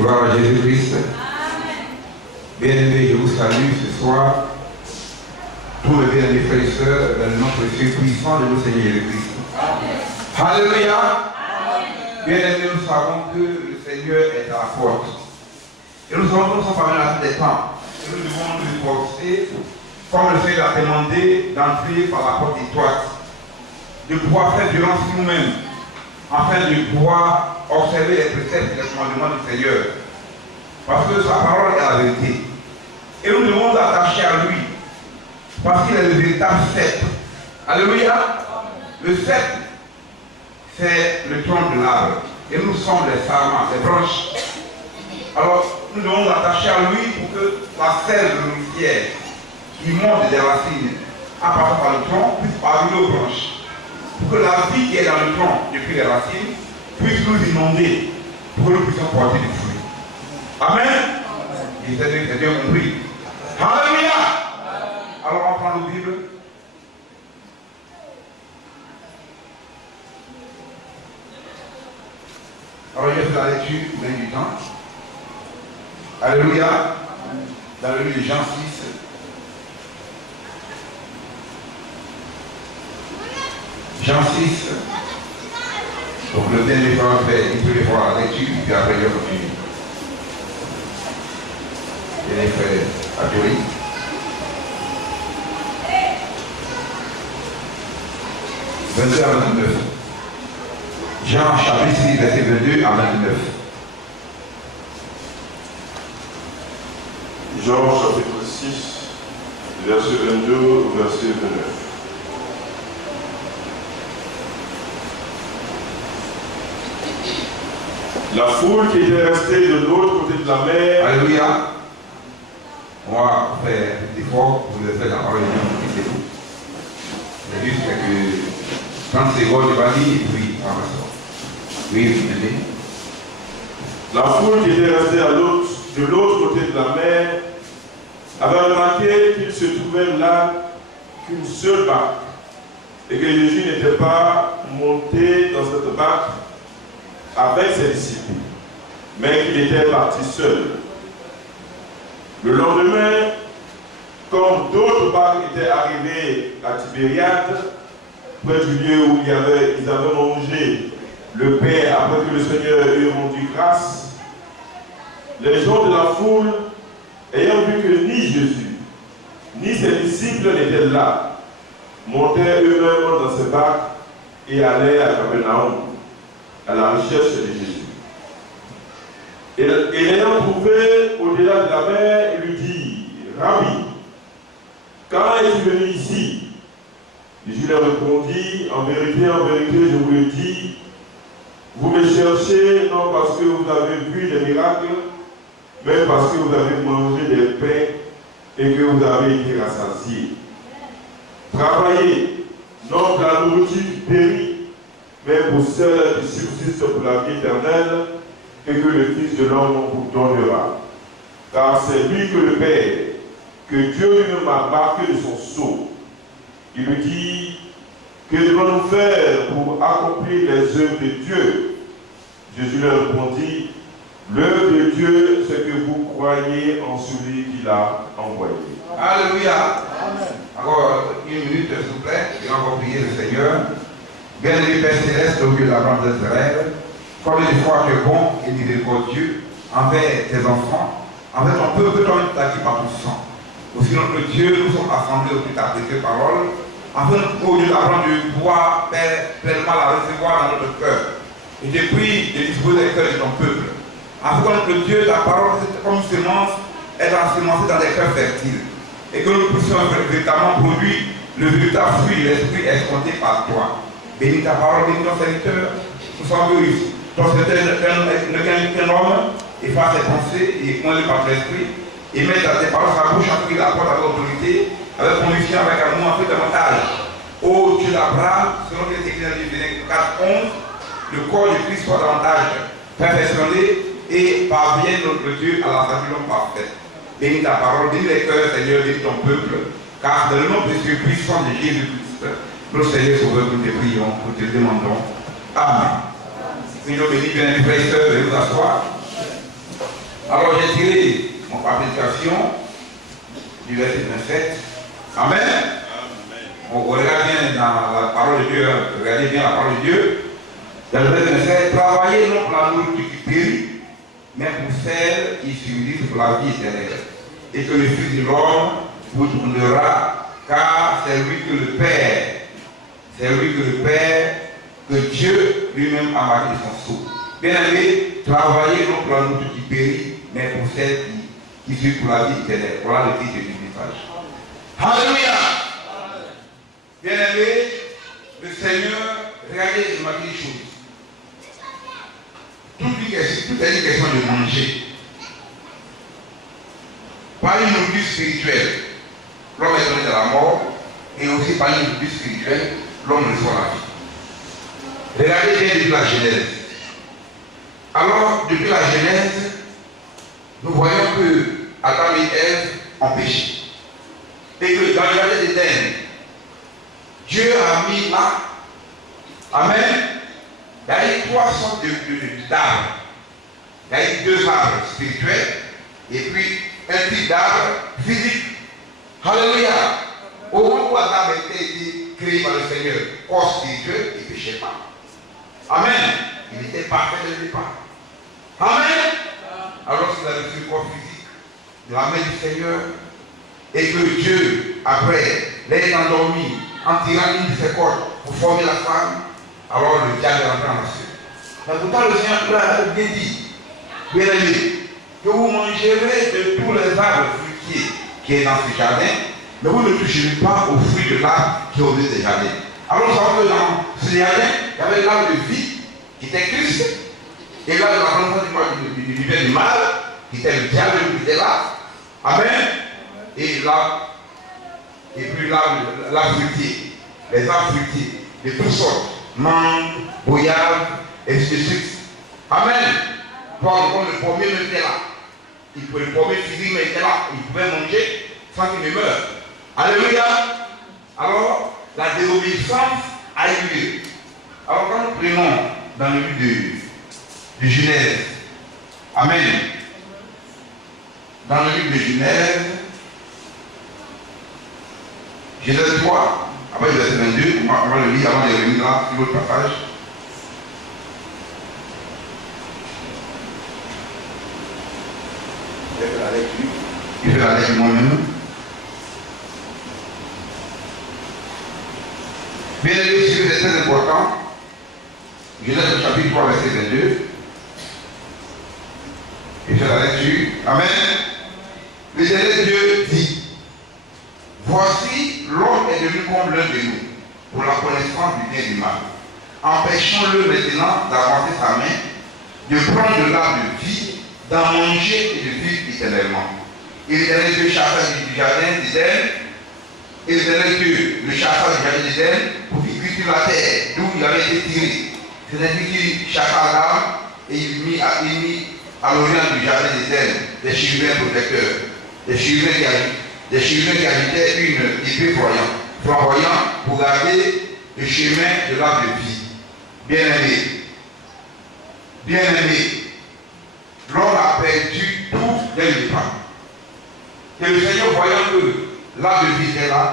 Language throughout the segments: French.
Gloire à Jésus-Christ. Bien-aimés, je vous salue ce soir. Tous mes bien-aimés frères et sœurs, dans le nom précieux puissant de notre Seigneur Jésus-Christ. Alléluia. Bien-aimés, nous savons que le Seigneur est à la porte. Et nous savons que nous sommes parmi la fin des temps. Et nous devons nous efforcer, comme le Seigneur a demandé, d'entrer par la porte étroite, de pouvoir faire violence nous-mêmes, afin de pouvoir observer les préceptes et les commandements du Seigneur. Parce que sa parole est la vérité. Et nous devons nous attacher à lui, parce qu'il est le véritable sceptre. Alléluia. Le sceptre, c'est le tronc de l'arbre. Et nous sommes les sarments, les branches. Alors, nous devons nous attacher à lui pour que la sève nourricière qui monte des racines, en passant par le tronc, puisse parvenir aux branches. Pour que la vie qui est dans le tronc, depuis les racines, puisse nous inonder, pour que nous puissions porter du fruit. Amen. Et c'est bien compris. Alléluia. Alors on prend nos Bibles. Alors il y a de la lecture, vous avez du temps. Alléluia. Dans le livre de Jean 6. Jean 6. Donc le dernier fois, on fait une première fois la lecture, puis après je continue. Et les frères Adori. « 22 à 29. Jean chapitre 6, verset 22 à 29. Jean chapitre 6, verset 22 au verset 29. La foule qui était restée de l'autre côté de la mer. Alléluia. On va faire un effort pour le faire la parole de Dieu. C'est tout. C'est juste que 30 secondes, je vais dire, et puis on va ça. Oui, vous m'aimez. La foule qui était restée de l'autre côté de la mer avait remarqué qu'il se trouvait là qu'une seule barque et que Jésus n'était pas monté dans cette barque avec ses disciples, mais qu'il était parti seul. Le lendemain, comme d'autres barques étaient arrivées à Tibériade, près du lieu où ils avaient mangé le pain après que le Seigneur eut rendu grâce, les gens de la foule, ayant vu que ni Jésus, ni ses disciples n'étaient là, montèrent eux-mêmes dans ces barques et allaient à Capernaum, à la recherche de Jésus. Et l'ayant trouvé au-delà de la mer, il lui dit, « Rabbi, quand es-tu venu ici ?» Jésus leur répondit, « En vérité, je vous le dis, vous me cherchez non parce que vous avez vu des miracles, mais parce que vous avez mangé des pains et que vous avez été rassasiés. Travaillez, non pour la nourriture qui périt, mais pour celle qui subsiste pour la vie éternelle, et que le Fils de l'homme vous donnera. Car c'est lui que le Père, que Dieu lui-même a marqué de son sceau. Il lui dit, que devons-nous faire pour accomplir les œuvres de Dieu? Jésus leur répondit, l'œuvre de Dieu, c'est que vous croyez en celui qui l'a envoyé. Alléluia. Encore une minute, s'il vous plaît, et on va prier le Seigneur. Bien-aimé Père Céleste, au lieu de la grande Israël, comme des fois tu es bon et miséricordieux envers tes enfants, envers ton peuple, toi tu t'as dit par ton sang. Aussi notre Dieu, nous sommes assemblés autour de ta précieuse parole, afin au lieu d'apprendre de pouvoir pleinement la recevoir dans notre cœur. Et je prie de disposer les cœurs de ton peuple. Afin que notre Dieu, ta parole, comme une semence, est ensemencée dans des cœurs fertiles. Et que nous puissions véritablement produire le véritable fruit de l'esprit escompté par toi. Bénis ta parole, bénis nos serviteurs. Nous sommes heureux. Ton serviteur n'est qu'un homme, et fasse ses pensées, et conduit par l'esprit, et met tes paroles à sa bouche, afin qu'il apporte avec autorité, avec conviction, avec amour, en fait davantage. Ô Dieu d'Abraham, selon que les écrits dans Genèse 4:11, le corps de Christ soit davantage perfectionné et parvienne notre Dieu à la satisfaction parfaite. Bénis ta parole, bénis les cœurs, Seigneur, bénis ton peuple, car dans le nom précieux puissant de Jésus-Christ, notre Seigneur Sauveur, nous te prions, nous te demandons. Amen. Seigneur béni, bien-aimés frères et sœurs, de nous asseoir. Alors j'ai tiré mon application du verset 27. Amen. On regarde bien dans la parole de Dieu, regardez bien la parole de Dieu. Dans le verset 27, travaillez non pour la nourriture qui périt, mais pour celle qui subsiste pour la vie éternelle. Et que le Fils de l'homme vous tournera, car c'est lui que le Père, que Dieu lui-même a marqué son sceau. Bien aimé, travaillez non pour la nourriture qui périt, mais pour celle qui suit pour la vie éternelle. Voilà le titre du message. Alléluia! Bien aimé, le Seigneur, regardez, il m'a dit une chose. Tout est une question de manger. Par une nourriture spirituelle, l'homme est tombé dans la mort, et aussi par une nourriture spirituelle, l'homme reçoit la vie. Regardez bien depuis la Genèse. Alors, depuis la Genèse, nous voyons que Adam et Ève ont péché. Et que dans le jardin d'Éden, Dieu a mis là, amen, il y a eu 3 sortes d'arbres. Il y a eu 2 arbres spirituels et puis un type d'arbre physique. Alléluia. Au moment où Adam a été créé par le Seigneur, corps spirituel, il ne péchait pas. Amen. Il était parfait dès le départ. Amen. Alors qu'il a reçu le corps physique de la main du Seigneur et que Dieu, après l'être endormi, en tirant une de ses cordes pour former la femme, alors le diable est rentré en action. Mais pourtant le Seigneur l'a bien dit, bien aimé, que vous mangerez de tous les arbres fruitiers qui est dans ce jardin, mais vous ne toucherez pas aux fruits de l'arbre qui est au milieu des jardins. Alors nous savons que dans ce jardin, il y avait l'arbre de vie qui était Christ, et l'arbre de la connaissance du bien et du mal, qui était le diable qui était là. Amen. Et là, et puis l'arbre fruitier, les arbres fruitiers de toutes sortes, mangue, goyave, et ainsi de suite. Amen. Comme le premier était là. Le premier physiquement était là. Il pouvait manger sans qu'il ne meure. Alléluia. Alors, la désobéissance a eu lieu. Alors, quand nous prenons dans le livre de Genèse, amen. Dans le livre de Genèse, Genèse 3, après le verset 22, on va le lire avant de revenir là, sur l'autre passage. Je fais la lecture moi-même. Bien aimé, c'est très important. Genèse chapitre 3, verset 22. Je fais la lecture. Amen. L'Éternel Dieu dit: voici, l'homme est devenu comme l'un de nous, pour la connaissance du bien et du mal. Empêchons-le maintenant d'avancer sa main, de prendre de l'arbre de vie, d'en manger et de vivre éternellement. Et l'Éternel Dieu chassa du jardin d'Éden, et l'Éternel Dieu le chassa du jardin d'Éden pour qu'il cultive la terre d'où il avait été tiré. C'est-à-dire qu'il chassa l'âme et il mit à l'orient du jardin d'Éden des chérubins protecteurs, des chérubins qui agitaient une épée flamboyante pour garder le chemin de l'arbre de vie. Bien-aimé, l'homme a perdu tout dès le départ. Et le Seigneur, voyant que l'arbre de vie est là,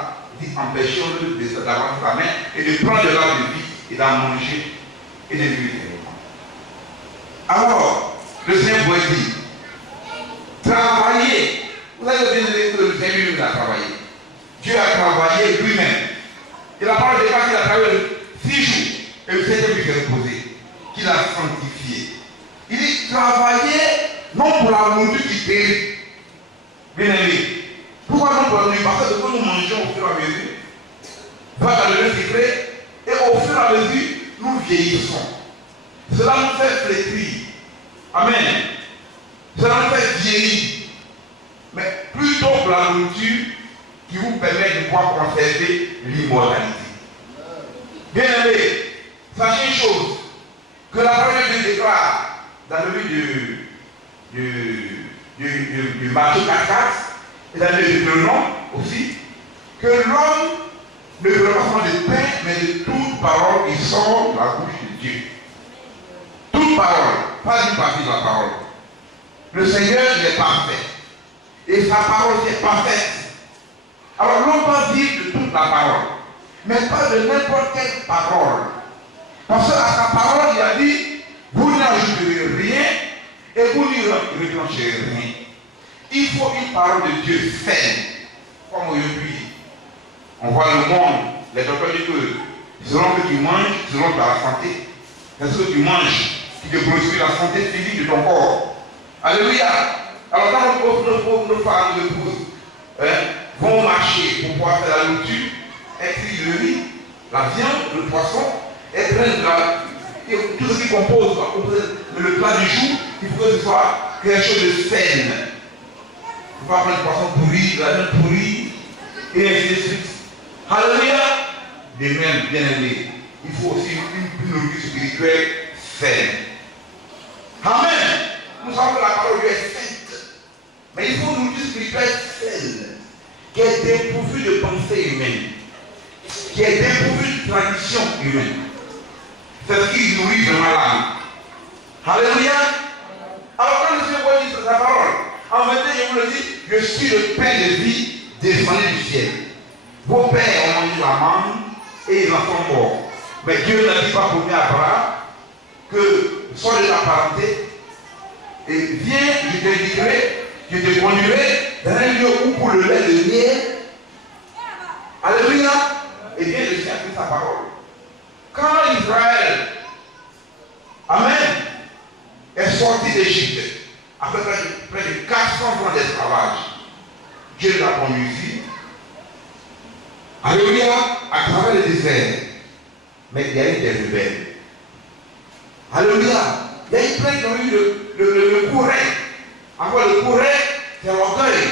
dit: empêchons-le d'avancer sa main et de prendre de l'arbre de vie et d'en manger et de vivre. Alors, le Seigneur pourrait dire: travaillez. Vous avez bien dit que le Seigneur lui-même a travaillé. Dieu a travaillé lui-même. Et la parole de Dieu qu'il a travaillé 6 jours. Et le Seigneur lui fait reposer. Qu'il a sanctifié. Il dit: travaillez non pour la nourriture qui périt. Bien aimé. Pourquoi non pour la nourriture? Parce que ce que nous mangeons au fur et à mesure va dans le secret. Et au fur et à mesure, nous vieillissons. Cela nous fait flétrir. Amen. Cela nous fait vieillir. Mais plutôt pour la nourriture qui vous permet de pouvoir conserver l'immortalité. Bien aimé, sachez une chose, que la parole de Dieu déclare dans le livre du Matthieu 4 et dans le livre de Deutéronome aussi, que l'homme ne veut pas seulement de pain, mais de toute parole qui sort de la bouche de Dieu. Toute parole, pas une partie de la parole. Le Seigneur, il est parfait. Et sa parole est parfaite. Alors l'on peut vivre de toute la parole, mais pas de n'importe quelle parole. Parce qu'à sa parole, il a dit, vous n'ajouterez rien et vous n'y retrancherez rien. Il faut une parole de Dieu saine, comme aujourd'hui. On voit le monde, les docteurs disent que selon que tu manges, selon ta santé, c'est ce que tu manges qui te produit la santé physique de ton corps. Alléluia. Alors quand nos femmes, nos épouses vont marcher pour pouvoir faire la nourriture, elles trient le riz, la viande, le poisson, elles prennent tout ce qui compose le plat du jour, il faut que ce soit quelque chose de sain. Il ne faut pas prendre le poisson pourri, la viande pourrie, et ainsi de suite. Alléluia. De même, bien aimé, il faut aussi une nourriture spirituelle saine. Amen. Nous savons que la parole de Dieu est sainte. Mais il faut une nourriture spirituelle saine, qui est dépourvue de pensée humaine, qui est dépourvue de tradition humaine. C'est ce qui nourrit vraiment l'âme. Alléluia. Alors quand le Seigneur dit sa parole, en vérité, je vous le dis, je suis le pain de vie descendu du ciel. Vos pères ont mangé la manne et ils en sont morts. Mais Dieu n'a dit pas pour Abraham que sois de la parenté et viens, je te guiderai, je te conduirai dans un lieu où pour le lait de miel. Alléluia. Et bien le Seigneur a pris sa parole. Quand Israël, Amen, est sorti d'Égypte, après près de 400 ans d'esclavage, Dieu l'a conduit, alléluia, à travers le désert. Mais il y a eu des rebelles. Alléluia. Il y a eu plein qui ont eu le courage. Avoir le courage, c'est l'orgueil.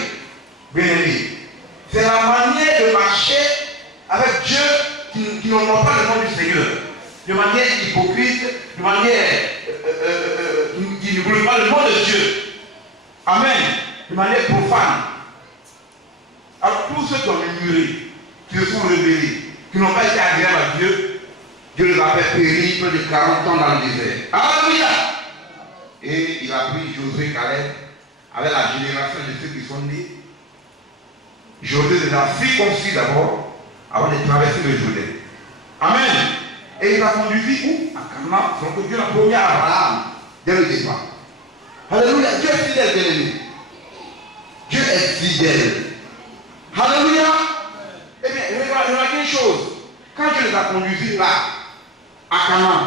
Bien aimé. C'est la manière de marcher avec Dieu qui n'honore pas le nom du Seigneur. De manière hypocrite, de manière qui ne glorifie pas le nom de Dieu. Amen. De manière profane. Alors tous ceux qui ont murmuré, qui se sont rebellés, qui n'ont pas été agréables à Dieu, Dieu les a fait périr près de 40 ans dans le désert. Alléluia. Et il a pris Josué Caleb avec la génération de ceux qui sont nés. Josué les a circoncis d'abord avant de traverser le Jourdain. Amen. Et il a conduit où? À Canaan, selon que Dieu l'a promis à Abraham dès le départ. Alléluia. Dieu est fidèle, bien aimé. Dieu est fidèle. Alléluia. Eh bien, regardez une chose. Quand Dieu les a conduits là, à Canaan,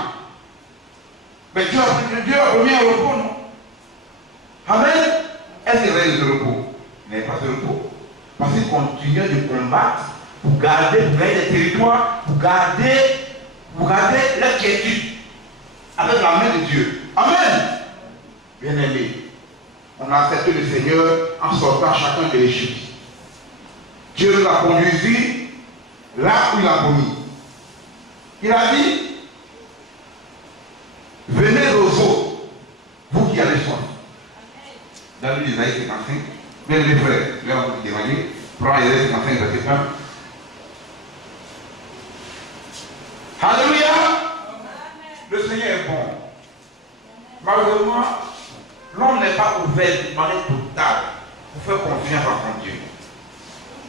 mais Dieu a promis un repos, non? Amen. Est-ce qu'il reste de repos? Il n'y a pas de repos. Parce qu'il continue de combattre pour garder les territoires, pour garder la quiétude avec la main de Dieu. Amen. Bien aimé, on a accepté le Seigneur en sortant chacun de l'Égypte. Dieu nous a conduits là où il a promis. Il a dit, venez aux eaux, vous qui avez soif. Dans l'Isaïe 55, bien les frères, là on vous demandez, prends l'Isaïe 55, verset 1. Alléluia. Le Seigneur est bon. Malheureusement, l'homme n'est pas ouvert de manière totale pour faire confiance à son Dieu.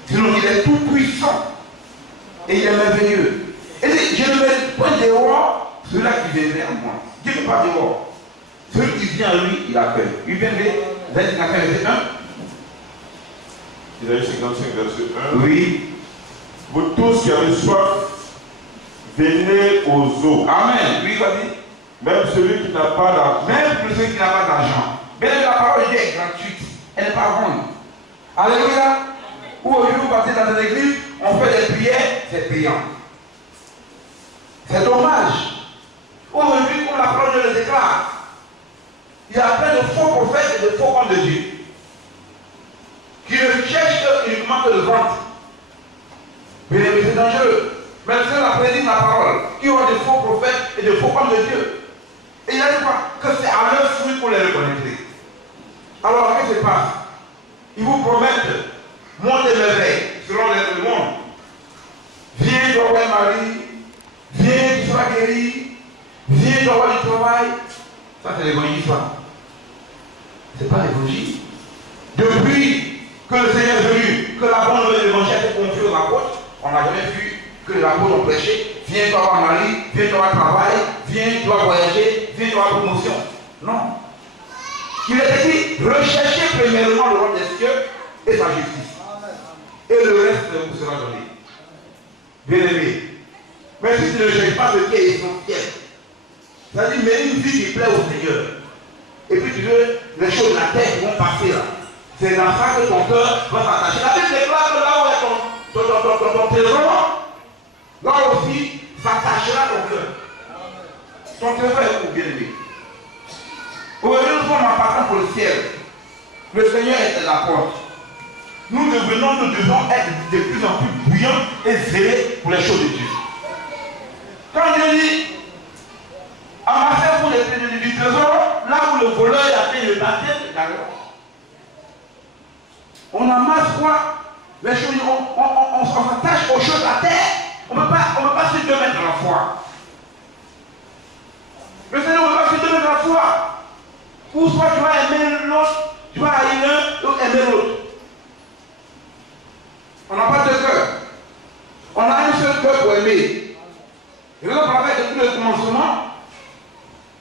Sinon, il est tout puissant et il est merveilleux. Et je ne mets pas dehors celui-là qui viendrait à moi. Dieu n'est pas dehors. Celui qui vient à lui, il a fait. Il vient de verset 1. Isaïe 55, verset 1. Oui. Vous tous qui avez soif, venez aux eaux. Amen. Oui, vas-y. Même celui qui n'a pas d'argent. Même celui qui n'a pas d'argent. Bien, la parole de Dieu est gratuite. Elle n'est pas bonne. Alléluia. Ou aujourd'hui, vous passez dans une église, on fait des prières, c'est payant. C'est dommage. Aujourd'hui, comme la parole de Dieu le déclare, il y a plein de faux prophètes et de faux hommes de Dieu qui ne cherchent uniquement que le ventre. Bien aimé, c'est dangereux. Mais le Seigneur a prédit la parole, qui ont des faux prophètes et de faux hommes de Dieu. Et il a dit quoi? Que c'est à leur fruit qu'on les reconnaîtrait. Alors, qu'est-ce qui se passe? Ils vous promettent monde et merveille, selon le monde. Viens, tu auras un mari. Viens, tu seras guéri. Viens, tu auras du travail. Ça, c'est l'évangile. Ce n'est pas l'évangile. Depuis que le Seigneur est venu, que la bonne nouvelle de l'évangile a été confiée aux apôtres, on n'a jamais vu que les apôtres ont prêché. Viens, tu vas avoir mari, viens, tu vas avoir travail, viens, tu vas voyager, viens, tu vas avoir promotion. Non. Il est écrit, recherchez premièrement le roi des cieux et sa justice. Et le reste vous sera donné. Bien aimé. Mais si tu ne cherches pas ce qui est essentiel, c'est-à-dire, mais une vie qui plaît au Seigneur. Et puis tu veux, les choses de la terre qui vont passer là. C'est dans ça que ton cœur va s'attacher. La Bible déclare que là où est ton trésor, là aussi s'attachera ton cœur. Ton trésor est où, bien aimé? Aujourd'hui, nous sommes en partant pour le ciel. Le Seigneur est à la porte. Nous devons être de plus en plus bruyants et zélés pour les choses de Dieu. Quand Dieu dit, amassez pour les du trésor, là où le voleur a fait le baptême, d'accord. On amasse quoi? Les choses, on s'attache aux choses à terre. On ne peut pas se mettre dans la foi. Le Seigneur ne peut pas se mettre dans la foi. Ou soit tu vas aimer l'autre, tu vas haïr l'un, l'autre aimer l'autre. On n'a pas de cœur. On a un seul cœur pour aimer. Et là, on parlait depuis le commencement.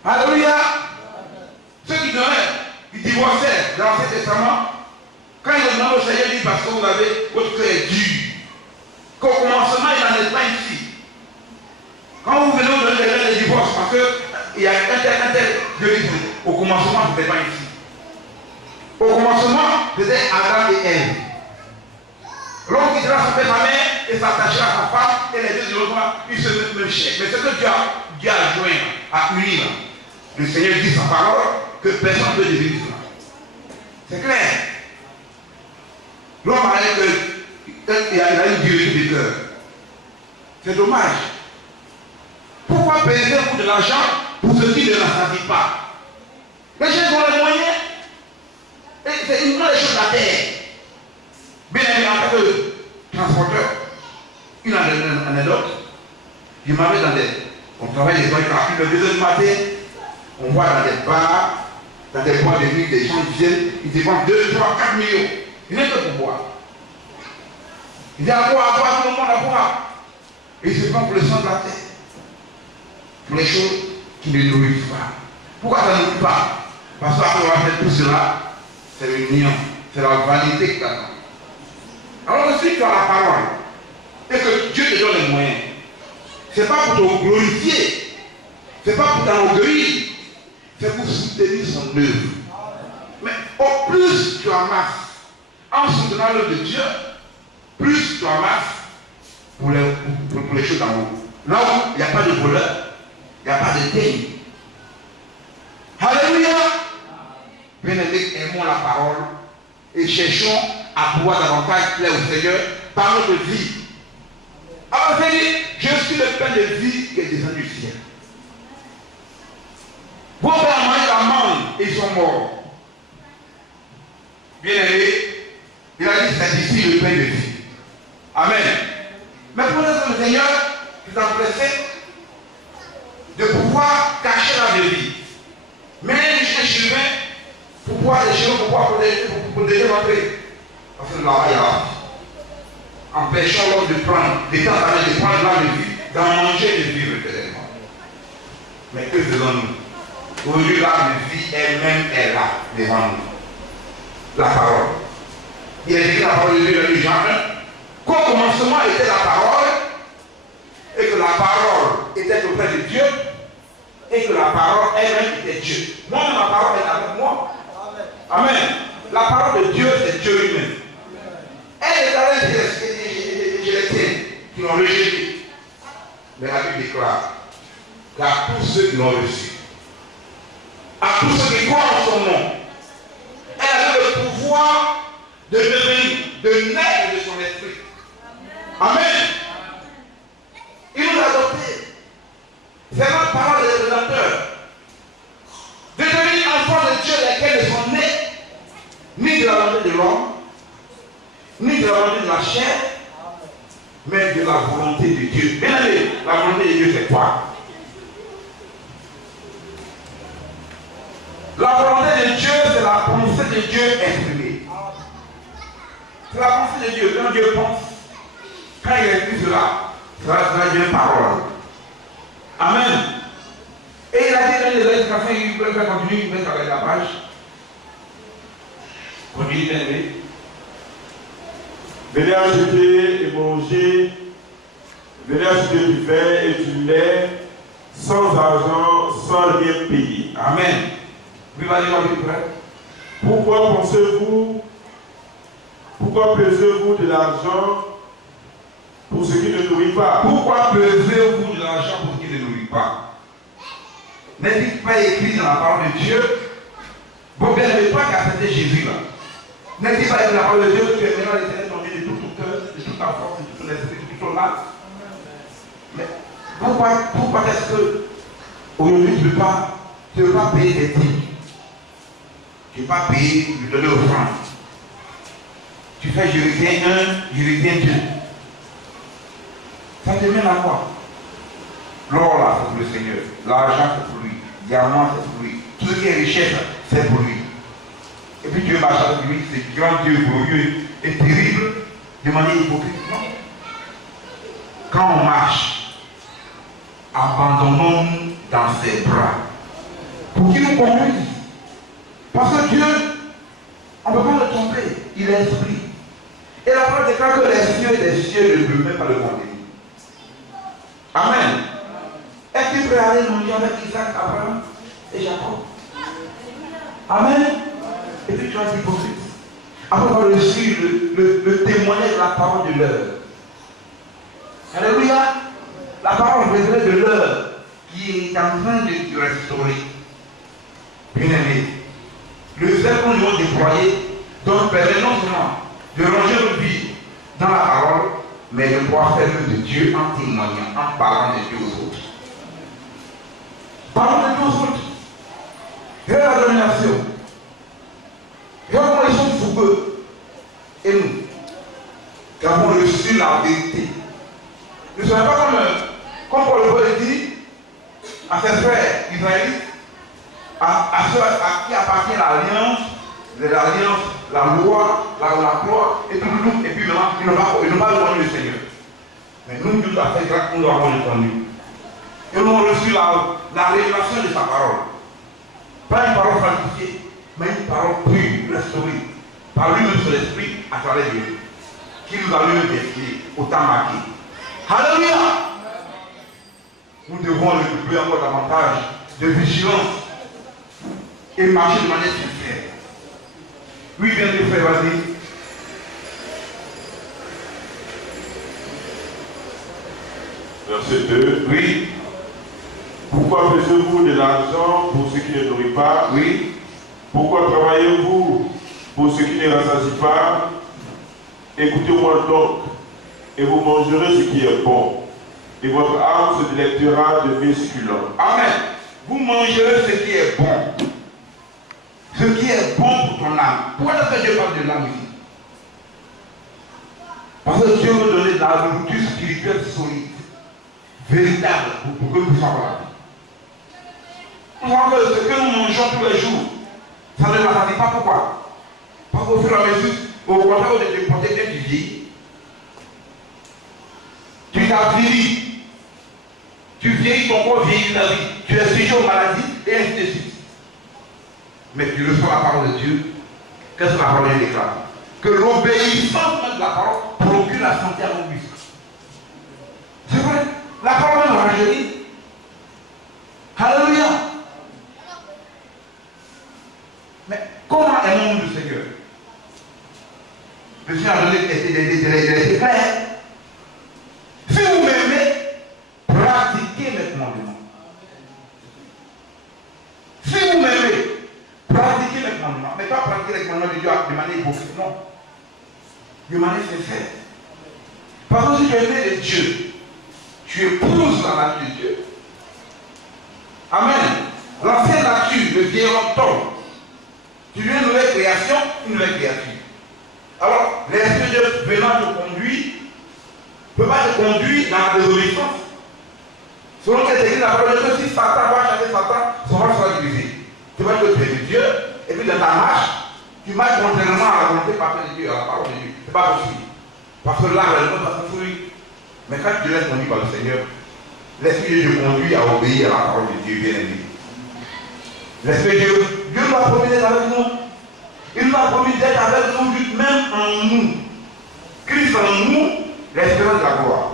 Alléluia. Ceux qui donnaient, ils divorçaient dans l'Ancien Testament. Quand ils demandaient au Seigneur, ils disent parce que vous avez votre cœur est dur. Qu'au commencement, il n'en est pas ici. Quand vous venez de donner les divorces, parce qu'il y a un tel de au commencement, ce n'était pas ici. Au commencement, c'était Adam et Ève. L'homme quittera son père et sa mère et s'attachera à sa femme et les deux de l'autre, ils se mettent même chèque. Mais c'est que Dieu a joint, a uni. Le Seigneur dit sa parole que personne ne peut devenir cela. C'est clair. L'homme il a une durée de cœur. C'est dommage. Pourquoi payer pour de l'argent pour ceux qui ne l'assassinent pas? Les gens ont les moyens. Et c'est une grande chose à terre. Bien aimé, en tant que transporteur, une anecdote. Je m'avais dans des. On travaille les gens, il le 2 heures du matin, on voit dans des bars, dans des boîtes de nuit, des gens viennent, ils dépensent 2, 3, 4 millions. Il n'est que pour boire. Il dit à boire, tout le monde à boire. Et il se prend pour le sang de la terre. Pour les choses qui ne nourrissent pas. Pourquoi ça ne nourrit pas? Parce qu'après on va faire tout cela, c'est le niant, c'est la vanité qui t'attend. Alors si tu as la parole et que Dieu te donne les moyens, ce n'est pas pour te glorifier, ce n'est pas pour t'enorgueillir, c'est pour soutenir son œuvre. Mais au plus tu amasses en soutenant l'œuvre de Dieu, plus tu amasses pour les choses en haut. Là où il n'y a pas de voleur, il n'y a pas de teigne. Alléluia. Bien-aimés, aimons la parole et cherchons à pouvoir davantage plaire au Seigneur par notre vie. Alors, c'est dit, je suis le pain de vie qui est descendu du ciel. Vos pères ont mangé la manne et ils sont morts. Bien-aimés, il a dit, c'est ici le pain de vie. Amen. Mais pour le Seigneur, il est empressé de pouvoir cacher la vie. Mais les chemins, pour pouvoir les chemins, pour pouvoir protéger l'entrée. Parce que là-bas, il y a empêchant l'homme de prendre, d'étant en train de prendre la vie, d'en manger et de vivre éternellement. Mais que faisons-nous? Aujourd'hui, la vie elle-même est là, devant nous. La parole. Il a dit la parole de Dieu dans Jean 1. Qu'au commencement était la parole, et que la parole était auprès de Dieu, et que la parole elle-même était Dieu. Moi, ma parole est avec moi. Amen. La parole de Dieu, c'est Dieu lui-même. Elle est allée chez les tiens qui l'ont rejeté. Mais la Bible déclare qu'à tous ceux qui l'ont reçu, à tous ceux qui croient en son nom, elle avait le pouvoir de devenir, de naître de son esprit. Amen. Il nous a adoptés. C'est notre parole de révélateur. De devenir enfants de Dieu, lesquels ne sont nés ni de la volonté de l'homme, ni de la volonté de la chair, mais de la volonté de Dieu. Bien aimé, la volonté de Dieu, c'est quoi? La La volonté de Dieu, c'est la pensée de Dieu exprimée. C'est la pensée de Dieu. Quand Dieu pense, quand il exprime cela, cela devient parole. Amen. Et il a dit dans les explications, il voulait faire continuer, il voulait travailler la page. Continue, bien aimé. Venez acheter et manger, venez acheter du vin et du lait, sans argent, sans rien payer. Amen. Oui, vas-y, frère. Pourquoi pensez-vous, pourquoi pesez-vous de l'argent pour ce qui ne nourrit pas? Pourquoi pesez-vous de l'argent pour ce qui ne nourrit pas? N'est-il pas écrit dans la parole de Dieu? Vous bien ne pas qu'accepter Jésus là. N'est-il pas écrit dans la parole de Dieu que tu aimeras l'éternel ton Dieu de tout ton cœur, de toute ta force, de tout ton esprit, de tout ton âme? Mais pourquoi est-ce que aujourd'hui tu ne veux pas payer tes dîmes? Tu ne veux pas payer, lui donner offrande. Tu fais je reviens 1, je reviens 2. Ça te mène à quoi? L'or là, c'est pour le Seigneur. L'argent, c'est pour lui. Diamant, c'est pour lui. Tout ce qui est richesse, c'est pour lui. Et puis Dieu marche avec lui, c'est grand Dieu glorieux et terrible, de manière hypocrite. Non. Quand on marche, abandonnons-nous dans ses bras. Pour qu'il nous conduise. Parce que Dieu, on ne peut pas le tromper. Il est esprit. Et la parole déclare que les cieux et les cieux ne peuvent même pas le condamner. Amen. Est-ce qu'il peut aller manger avec Isaac, Abraham et Jacob? Amen. Et puis tu as dit hypocrite. Après avoir reçu le témoignage de la parole de l'heure. Alléluia. La parole révélée de l'heure qui est en train de restaurer. Bien aimé. Le zèle que nous avons déployé donc permet non seulement de ranger notre vie dans la parole, mais de pouvoir faire de Dieu en témoignant, en parlant de Dieu aux autres. Parlons de Dieu aux autres. Regarde la domination. Regarde comment ils sont fougueux. Et nous, qui avons reçu la vérité. Nous ne sommes pas comme Paul le dit à ses frères israélites, à ceux à qui appartient l'alliance, la loi, la gloire, et tout, et puis maintenant, ils n'ont pas reconnu le Seigneur. Mais nous, Dieu a fait grâce, nous l'avons reconnu. Et nous avons reçu la révélation de sa parole. Pas une parole falsifiée, mais une parole pure, restaurée, par lui-même sur l'esprit, à travers Dieu, qui nous a lui défié au temps marqué. Alléluia! Nous devons le doubler encore davantage de vigilance et marcher de manière sincère. Oui, bien sûr, frère, vas-y. Verset 2. Oui. Pourquoi pesez-vous de l'argent pour ce qui ne nourrit pas? Oui. Pourquoi travaillez-vous pour ce qui ne rassasie pas? Écoutez-moi donc, et vous mangerez ce qui est bon, et votre âme se délectera de vins succulents. Amen. Vous mangerez ce qui est bon. Ce qui est bon pour ton âme. Pourquoi est-ce que Dieu parle de l'âme ici? Parce que Dieu veut donner de la nourriture spirituelle solide, véritable, pour que nous puissions avoir la vie. Nous savons que ce que nous mangeons tous les jours, ça ne rassasie pas. Pourquoi? Parce qu'au fur et à mesure, au contraire de te porter bien du vieillis, tu t'as vieilli. Tu vieillis, ton corps vieillit ta vie. Tu es sujet aux maladies et ainsi de suite. Mais tu reçois la parole de Dieu. Qu'est-ce que la parole déclare? Que l'obéissance de la parole procure la santé à nos muscles. C'est vrai. La parole nous rajeunit. Alléluia. Mais comment aimons-nous le Seigneur? Le Seigneur a donné des clairs. Si vous m'aimez, pratiquez mes commandements. Si vous m'aimez, pratiquez les commandements. Mais pas pratiquer les commandements de Dieu de manière hypocrite, non. De manière sincère. Parce que si tu es né de Dieu, tu épouses la nature de Dieu. Amen. L'ancienne nature, le vieil homme tombe. Tu viens une nouvelle création, une nouvelle créature. Alors, l'Esprit de Dieu venant te conduire, ne peut pas te conduire dans la désobéissance. Selon que c'est écrit dans la parole de Dieu, si Satan va chasser Satan, son roi sera divisé. Tu vas dire que tu es de Dieu, dans ta marche, tu marches contrairement à la volonté parfaite de Dieu, à la parole de Dieu. Ce n'est pas possible. Parce que l'arbre ne peut pas se fruit. Mais quand tu te laisses conduire par le Seigneur, l'Esprit de Dieu conduit à obéir à la parole de Dieu, bien aimé. L'Esprit de Dieu, Dieu nous a promis d'être avec nous. Il nous a promis d'être avec nous, même en nous. Christ en nous, l'espérance de la gloire.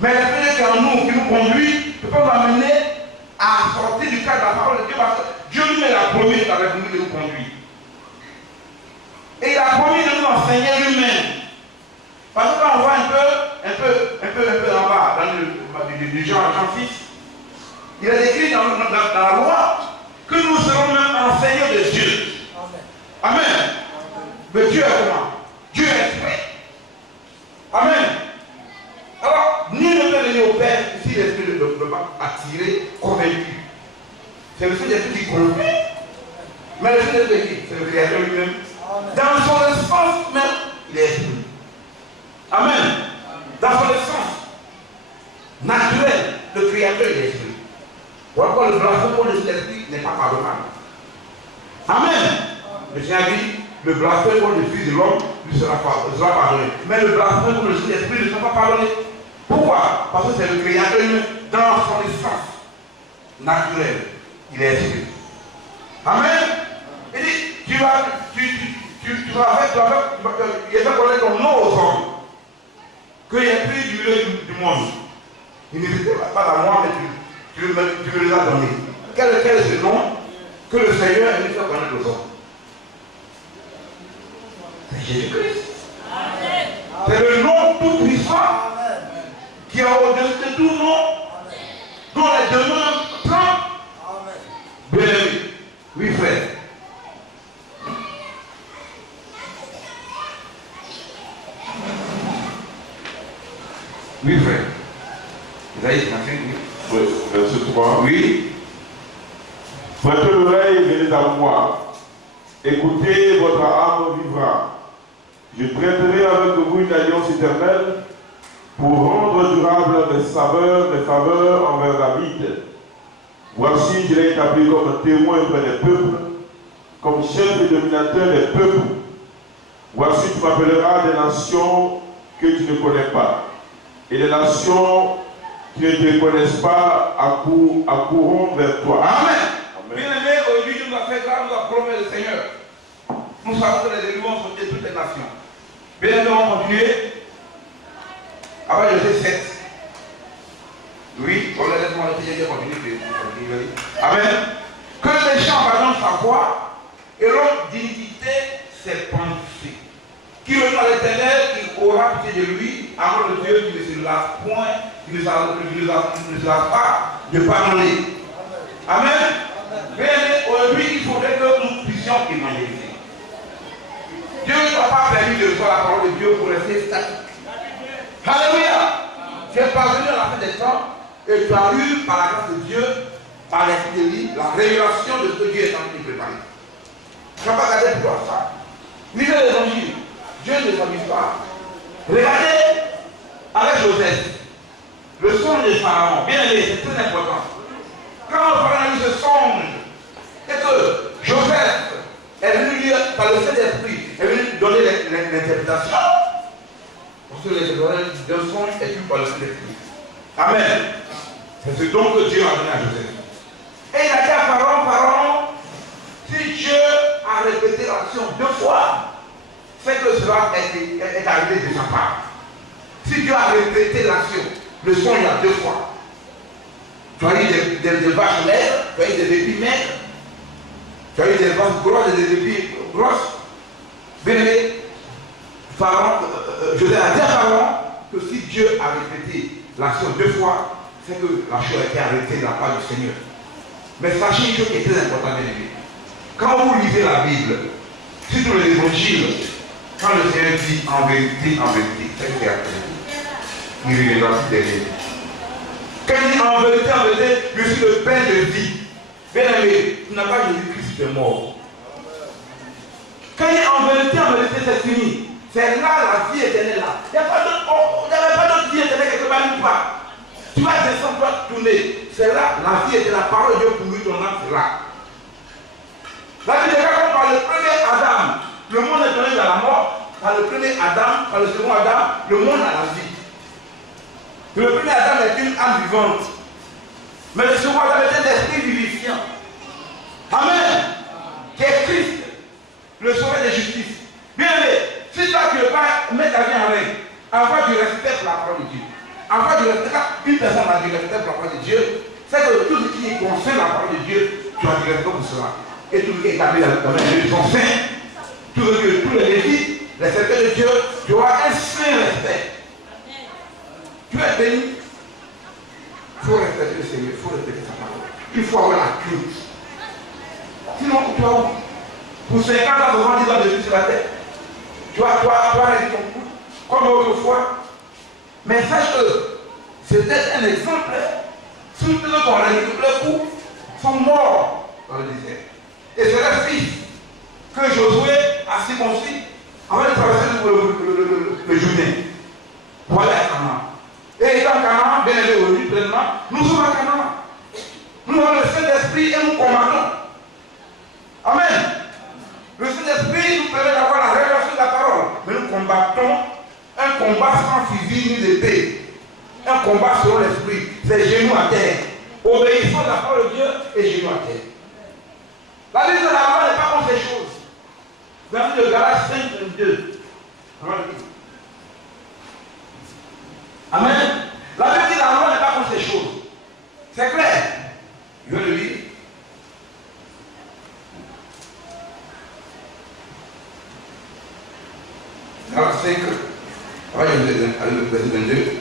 Mais l'Esprit qui est en nous, qui nous conduit, peut nous amener à sortir du cadre de la parole de Dieu, parce que Dieu lui-même a promis d'être avec nous, de nous conduire. Et il a promis de nous enseigner lui-même. Parce que quand on voit un peu en bas, dans le Jean 6, il est écrit dans la loi que nous serons même enseignés de Dieu. Amen. Mais Dieu est comment? Dieu est esprit. Amen. Alors, nul ne peut venir au Père si l'esprit ne peut pas attirer, convaincu. C'est le Saint-Esprit qui conduit. Mais le Saint-Esprit, c'est le Créateur lui-même. Dans son essence même, il est esprit. Amen. Dans son essence naturelle, le Créateur est esprit. Ou encore le blasphème contre l'esprit n'est pas pardonnable. Amen. Le Seigneur dit, le blasphème contre le Fils de l'homme lui sera pardonné. Mais le blasphème contre le Saint-Esprit ne sera pas pardonné. Pourquoi? Parce que c'est le Créateur lui-même dans son essence naturelle. Il est esprit. Amen. Il dit, il va connaître ton nom aux hommes. Qu'il est pris du milieu du monde. Il n'hésitait pas à moi, mais tu me les as donnés. Quel est ce nom que le Seigneur nous fait connaître aux hommes? C'est Jésus-Christ. C'est le nom tout puissant qui est au-dessus de tout nom, dont les demeures tremblent. Bien-aimé, oui frère. Oui frère. Vous avez dit oui, verset 3. Oui. Prêtez l'oreille, venez à moi. Écoutez, votre âme vivra. Je traiterai avec vous une alliance éternelle pour rendre durable mes faveurs envers David. Voici, je l'ai établi comme témoin auprès des peuples, comme chef et dominateur des peuples. Voici, tu m'appelleras des nations que tu ne connais pas. Et les nations qui ne te connaissent pas accourront vers toi. Amen. Bien-aimé, aujourd'hui, Dieu nous a fait grâce, nous a promis le Seigneur. Nous savons que les délivrants sont de toutes les nations. Bien-aimé, on va continuer. Avec le verset 7. Oui, on laisse-moi le Seigneur continuer. Amen. Que les gens abandonnent sa voix et l'homme d'iniquité ses pensées. Qui veut à l'Éternel, il aura pitié de lui, avant le Dieu qui ne se lasse point, qui ne se lasse pas de parler. Amen. Mais aujourd'hui, il faudrait que nous puissions évangéliser. Dieu ne t'a pas permis de voir la parole de Dieu pour rester statique. Alléluia. Tu es parvenu à la fin des temps et tu as eu, par la grâce de Dieu, par l'esprit de lui, la révélation de ce que Dieu est en train de préparer. Tu n'as pas gardé pour toi ça. Lisez l'évangile. Dieu ne s'amuse pas. Regardez avec Joseph, le songe de Pharaon. Bien aimé, c'est très important. Quand le Pharaon a eu ce songe, et que Joseph est venu lire par le Saint-Esprit, est venu donner l'interprétation. Parce que l'interprétation d'un songe est vue par le Saint-Esprit. Amen. C'est ce don que Dieu a donné à Joseph. Et il a dit à Pharaon, si Dieu a répété l'action 2 fois, c'est que cela est arrivé de sa part. Si Dieu a répété l'action, le son il y a 2 fois. Tu as eu des vaches maigres, tu as eu des épis maigres, tu as eu des vaches grosses et des épis grosses. Bien aimé, Joseph a dit à Pharaon que si Dieu a répété l'action 2 fois, c'est que la chose a été arrêtée de la part du Seigneur. Mais sachez une chose qui est très importante, bien aimé. Quand vous lisez la Bible, surtout les évangiles, quand le Seigneur dit en vérité, c'est que c'est après. Il reviendra sur derrière. Quand il dit en vérité, je suis le pain de vie. Bien aimé, tu n'as pas Jésus-Christ, tu es mort. Quand il dit en vérité, c'est fini. C'est là la vie éternelle là. Il n'y avait pas d'autre vie éternelle quelque part nulle part. Tu vas descendre, tu vas tourner. C'est là la vie éternelle, la parole de Dieu pour lui, ton âme, c'est là. La Bible déclare par le premier Adam, le monde est donné dans la mort. Par le premier Adam, par le second Adam, le monde a la vie. Le premier Adam est une âme vivante. Mais le second Adam est un esprit vivifiant. Amen. Qui est Christ, le sauveur de justice. Bien aimé, si toi tu ne veux pas mettre ta vie en règle, avoir du respect pour la parole de Dieu, avoir du respect, une personne a du respect pour la parole de Dieu, c'est que tout ce qui concerne la parole de Dieu, tu as du respect pour cela. Et tout ce qui est établi dans la Bible sont saints. Tous les lévites, les serviteurs de Dieu, tu auras un saint respect. Tu es béni. Il faut respecter le Seigneur, il faut respecter sa parole. Il faut avoir la crainte. Sinon, tu vois, pour 50 ans, devant 10 ans de vie sur la tête, tu vas arrêter ton coup, comme autrefois. Mais sache que c'était un exemple. Tous ceux qui ont arrêté le coup sont morts dans le désert. Et c'est leur fils que Josué a circoncis avant de traverser le Jourdain. Voilà Canaan. Et dans Canaan, bien élevé aujourd'hui, pleinement, nous sommes à Canaan. Nous avons le Saint-Esprit et nous combattons. Amen. Le Saint-Esprit nous permet d'avoir la révélation de la parole. Mais nous combattons un combat sans fusil ni d'épée. Un combat selon l'esprit. C'est genoux à terre. Obéissons à la parole de Dieu et genoux à terre. La liste de la parole n'est pas contre ces choses. Dans le Galates 5, 22. Amen. La Bible dit que la loi n'est pas contre ces choses. C'est clair. Je vais le lire. Galates 5, le verset 22.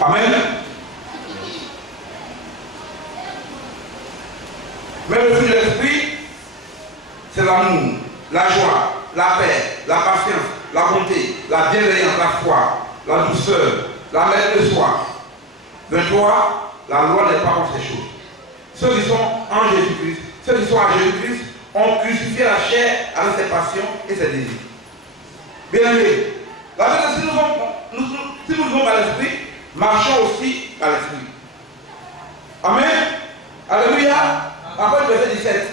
Amen. Mais le fruit de l'esprit, c'est l'amour, la joie, la paix, la patience, la bonté, la bienveillance, la foi, la douceur, la maîtrise de soi. 23, la loi n'est pas contre ces choses. Ceux qui sont en Jésus-Christ, ceux qui sont en Jésus-Christ ont crucifié la chair avec ses passions et ses désirs. Bien aimé, la vérité, si nous vivons par l'esprit, marchons aussi par l'esprit. Amen. Alléluia. Après le verset 17.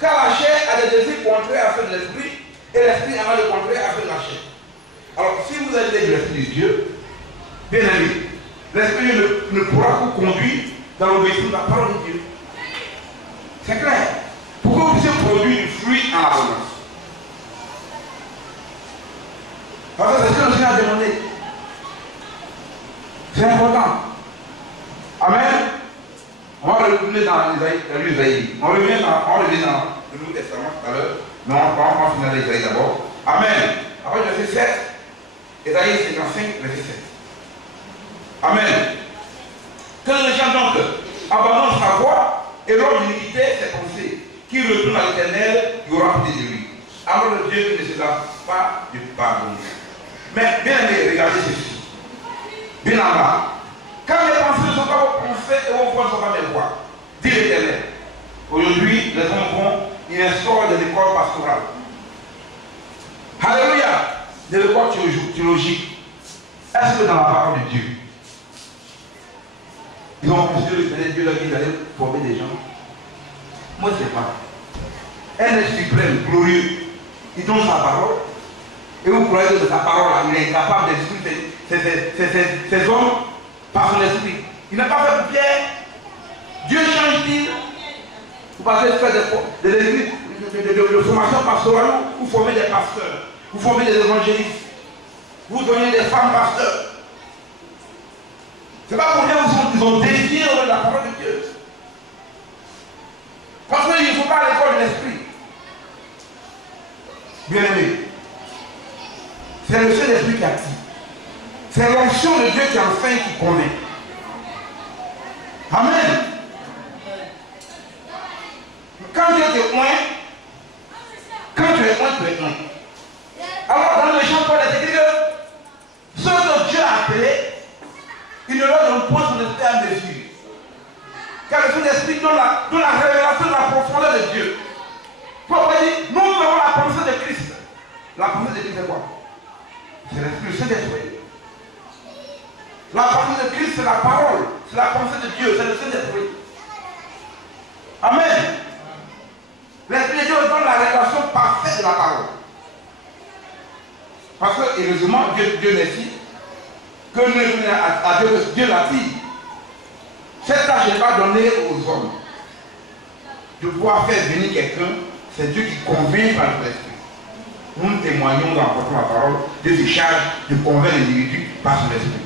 Car la chair a des désirs contraires à ceux de l'esprit, et l'esprit a le contraire à ceux de la chair. Alors, si vous êtes de l'esprit de Dieu, bien aimé, l'esprit ne pourra vous conduire dans l'obéissance de la parole de Dieu. C'est clair. Pour que vous puissiez produire du fruit en abondance. Parce que c'est ce que le Seigneur a demandé. C'est important. Amen. On va retourner dans l'Isaïe. On revient dans le Nouveau Testament tout à l'heure. Mais on va finir l'Isaïe d'abord. Amen. Après le verset 7, Isaïe 55, verset 7. Amen. Que les gens donc abandonnent sa voie et l'homme d'iniquité ses pensées, qui retourne à l'Éternel, il y aura pitié de lui. Alors le Dieu qui ne se lave pas de pardonner. Mais bien aimé, regardez ceci. Bien en bas. Quand mes pensées ne sont pas vos pensées et vos voix ne sont pas mes voix, dit l'Éternel. Aujourd'hui, les hommes vont, ils instaurent des écoles pastorales. Alléluia. Des écoles théologiques. Est-ce que dans la parole de Dieu, ils ont pensé que Dieu leur dit d'aller former des gens? Moi, je ne sais pas. Un être suprême, glorieux, il donne sa parole. Et vous croyez que de sa parole, il est incapable d'exprimer ces hommes par son esprit. Il n'a pas fait de pierre. Dieu change-t-il? Vous passez faire de formation pastorale, vous formez des pasteurs, vous formez des évangélistes, vous donnez des femmes pasteurs. C'est pas pour rien qu'ils ont dévié la parole de Dieu. Parce qu'il ne faut pas l'école de l'esprit. Bien aimé. C'est le Saint-Esprit qui active. C'est l'onction de Dieu qui enseigne, qui connaît. Amen. Quand Dieu te oint, quand tu es oint, tu es oint. Alors dans le chant, Paul a dit que ceux que Dieu a appelés, il ne leur donne point son esprit à mesure. Car le Saint-Esprit donne la révélation de la profondeur de Dieu. Paul dit, nous avons la pensée de Christ. La pensée de Christ c'est quoi? C'est l'Esprit, le Saint-Esprit. La parole de Christ, c'est la parole, c'est la pensée de Dieu, c'est le Saint-Esprit. Amen. L'Esprit de Dieu donne la révélation parfaite de la parole. Parce que, heureusement, Dieu merci, que nous venons à Dieu, Dieu l'a dit. Cette tâche n'est pas donnée aux hommes. De pouvoir faire venir quelqu'un, c'est Dieu qui convainc par l'Esprit. Nous témoignons dans la parole, Dieu se charge de convaincre l'individu par son esprit.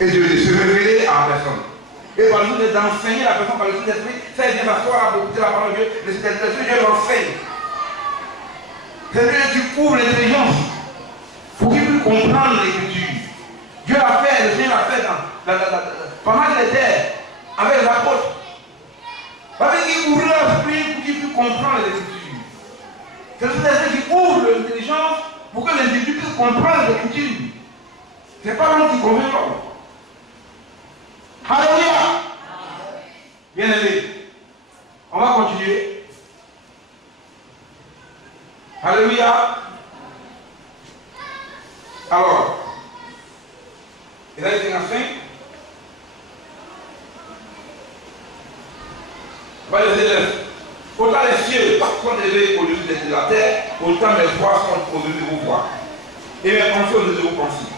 Et de se révéler à la personne. Et par nous d'enseigner la personne par le Saint-Esprit, ça vient s'asseoir pour écouter la parole de Dieu, le Saint-Esprit, Dieu l'enseigne. C'est-à-dire que tu ouvres l'intelligence pour qu'il puisse comprendre l'écriture. Dieu l'a fait, le Seigneur l'a fait pendant qu'il était avec les apôtres. Parce qu'il ouvre l'esprit pour qu'il puisse comprendre l'écriture. C'est le Saint-Esprit qui ouvre l'intelligence pour que l'individu puisse comprendre l'écriture. Ce n'est pas l'homme qui convainc l'homme. Alléluia. Bien aimé. On va continuer. Alléluia. Alors, il a été enceint. Va les élèves. Autant les cieux sont élevés au-dessus de la terre, autant mes voix sont au-dessus de vos voix. Et mes pensées au-dessus de vos pensées.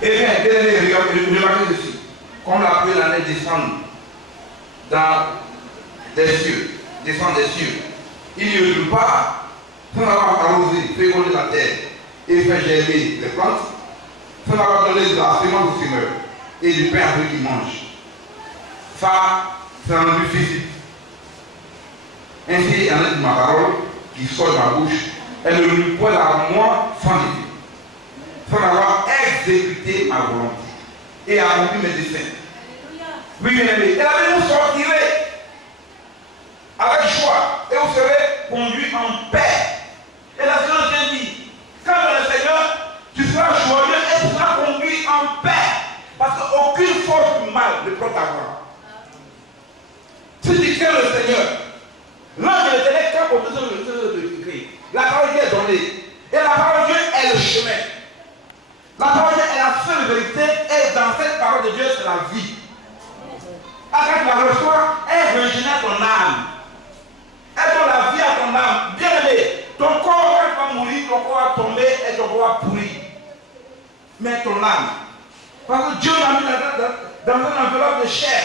Et bien, remarquez ceci. Comme la pluie et la neige descendent dans des cieux, descendent des cieux. Il n'y a pas, sans avoir arrosé, fécondé la terre et fait germer les plantes, sans avoir donné de la semence au semeur et du pain à ceux qui mangent. Ça, c'est un but physique. Ainsi, il y en a de ma parole qui sort de ma bouche, elle ne lui point à moi sans idée, sans avoir exécuté ma volonté et accompli mes desseins. Oui, bien aimé, elle avait vous sortirez avec joie et vous serez conduits en paix. Et la Seigneur dit, quand le Seigneur, tu seras joyeux et tu seras conduit en paix. Parce qu'aucune force du mal ne peut t'avoir. Si tu crains le Seigneur, l'ange de l'Éternel campe au-dessus de Christ. La parole de Dieu est donnée. Et la parole de Dieu est le chemin. La parole de Dieu est la seule vérité. Et dans cette parole de Dieu, c'est la vie. Quand tu la reçois, elle régénère ton âme. Elle donne la vie à ton âme. Bien aimé, ton corps, quand tu vas mourir, ton corps va tomber et ton corps va pourrir. Mais ton âme, parce que Dieu l'a mis dans une enveloppe de chair.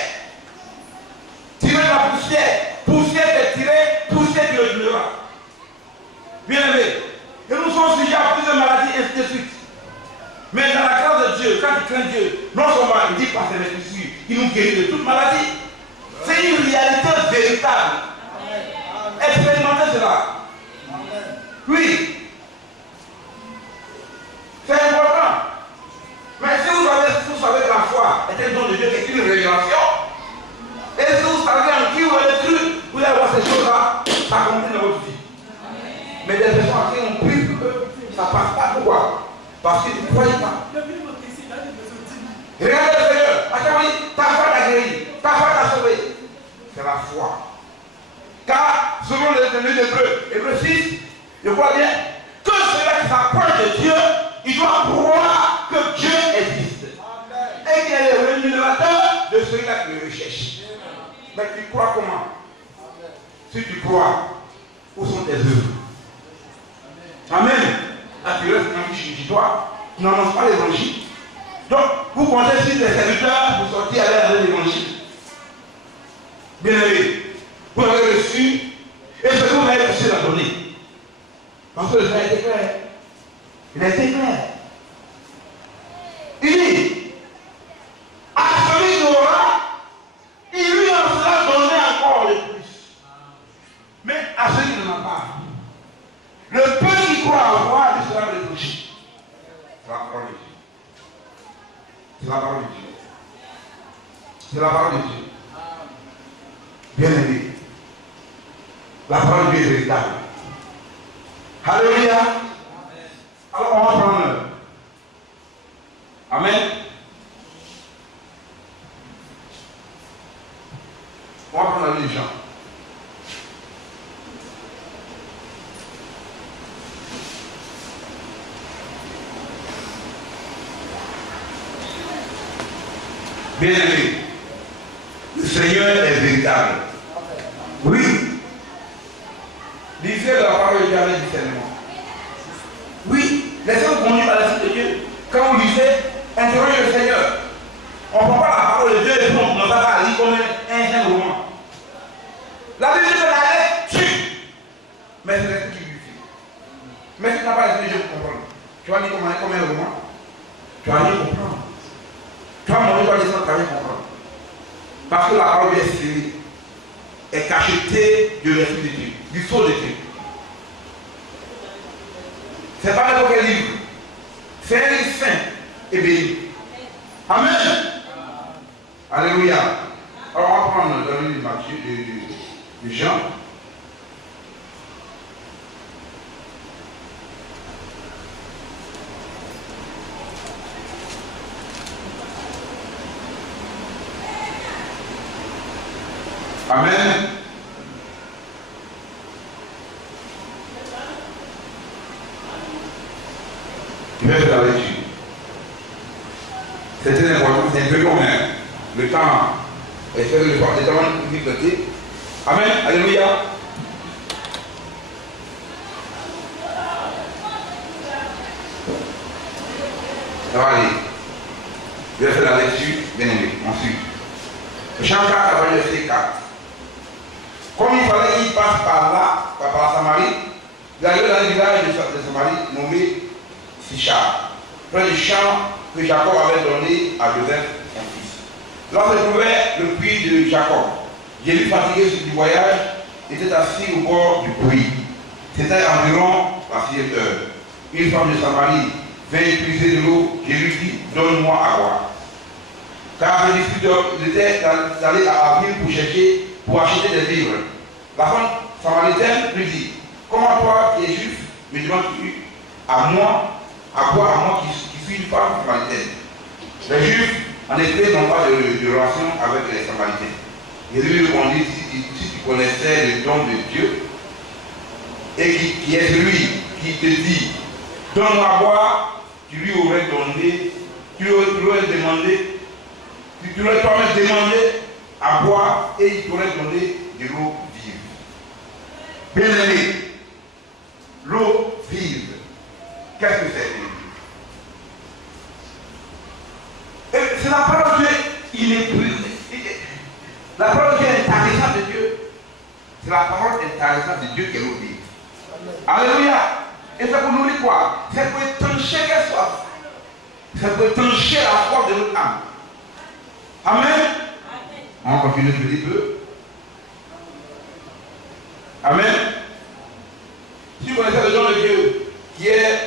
Tirer la poussière. Poussière est tirée, poussière qui le durera. Bien aimé, et nous sommes sujets à plusieurs maladies, et ainsi de suite. Mais dans la grâce de Dieu, quand tu crains Dieu, non seulement il dit par ses blessures, il nous guérit de toute maladie. C'est une réalité véritable. Expérimentez cela. Oui. C'est important. Mais si vous savez que la foi est un don de Dieu, c'est une révélation. Et si vous savez en qui vous avez cru, vous allez voir ces choses-là, ça compte dans votre vie. Mais des personnes à qui on prie pour eux, ça ne passe pas. Pourquoi? Parce qu'ils ne croient pas. Regardez le Seigneur. Ta foi t'a guéri, ta foi t'a sauvé. C'est la foi. Car, selon le livre d'Hébreux 6, je crois bien que celui qui s'approche de Dieu, il doit croire que Dieu existe. Et qu'il est le rémunérateur de celui-là qui le recherche. Mais tu crois comment? Si tu crois, où sont tes œuvres? Amen. Là, tu restes chez toi. Tu n'annonces pas l'évangile. Donc, vous comptez sur les serviteurs pour sortir à l'air de l'évangile. Bien aimé, vous l'avez reçu, et ce que vous avez reçu la donner. Parce que le Seigneur a été clair. Il a été clair. Il dit, à celui qui aura, il lui en sera donné encore le plus. Mais à celui qui n'en a pas, le peu qui croit avoir, il sera réfléchi. C'est la parole de Dieu. C'est la parole de Dieu. C'est la parole de Dieu. Bien aimé. La parole de Dieu est véritable. Alléluia. Alors on va prendre. Amen. On va prendre la vie de Jean. Bien-aimé, le Seigneur est véritable. Oui. Lisez la parole de Dieu avec discernement. Oui, laissez-vous conduire par l'Esprit de Dieu. Quand vous lisez, interrogez le Seigneur. On ne prend pas la parole de Dieu et puis on ne va pas lire comme un roman. La Bible dit que la lettre tue. Mais c'est l'Esprit qui lui fait. Mais si tu n'as pas l'Esprit de Dieu pour comprendre, tu vas lire comme un roman. Tu vas rien comprendre. Tu vas manger, tu vas descendre, tu vas rien comprendre. Parce que la parole est scellée, est cachetée de l'Esprit de Dieu, du sceau de Dieu. Ce n'est pas n'importe quel livre. C'est un livre saint et béni. Amen. Alléluia. Alors on va prendre dans le livre de Matthieu, de Jean. Amen. Je vais faire la lecture. C'est très important, c'est un peu long, mais le temps est fait le temps de côté. Amen. Alléluia. Ça va aller. Je vais faire la lecture, bien aimé. Ensuite. Jean 4, avant le verset 4. Comme il fallait qu'il passe par là, par la Samarie, il arrive dans le village de Samarie nommé Sichar, près du champ que Jacob avait donné à Joseph, son fils. Là se trouvait le puits de Jacob. Jésus, fatigué du voyage, était assis au bord du puits. C'était environ la 6e heure. Une femme de Samarie vint puiser de l'eau. Jésus dit, donne-moi à boire. Car ses disciples étaient allés à la ville pour acheter des vivres. La femme samaritaine lui dit, comment toi qui es juif, me demandes-tu à moi, à quoi à moi qui suis une femme samaritaine? Les juifs, en effet, n'ont pas de relation avec les samaritains. Jésus lui répondit, si tu connaissais le don de Dieu, et qui est celui qui te dit, donne-moi à boire, tu lui aurais donné, tu lui aurais demandé, tu aurais toi-même demandé à boire et il t'aurait donné de l'eau vive. Bien aimé, l'eau vive, qu'est-ce que c'est? C'est la parole de Dieu, il est plus. La parole de Dieu est intéressante de Dieu. C'est la parole intéressante de Dieu qui est l'eau vive. Alléluia. Et c'est pour nous dire quoi? C'est pour étancher qu'elle soit. C'est pour étancher la force de notre âme. Amen. On continue un petit peu. Amen. Si vous connaissez le don de Dieu, qui est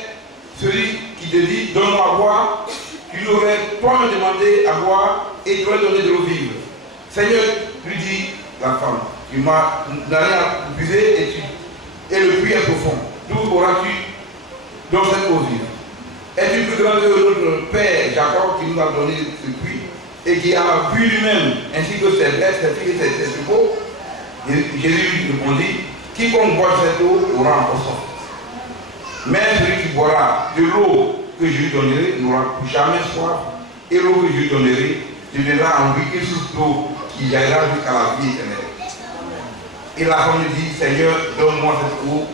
celui qui te dit, donne-moi à boire, tu lui aurais toi-même demandé à boire et tu aurais donné de l'eau vive. Seigneur, lui dit la femme, tu m'as donné à puiser et le puits est profond. D'où auras-tu dans cette eau vive? Es-tu plus grand que notre père Jacob qui nous a donné ce puits et qui a bu lui-même, ainsi que ses bêtes, ses filles et ses troupeaux? Jésus lui répondit, quiconque boit cette eau aura encore soif. Mais celui qui boira de l'eau que je lui donnerai n'aura plus jamais soif, et l'eau que je lui donnerai deviendra en lui une source d'eau qui ira jusqu'à la vie éternelle. Et la femme lui dit, Seigneur, donne-moi cette eau,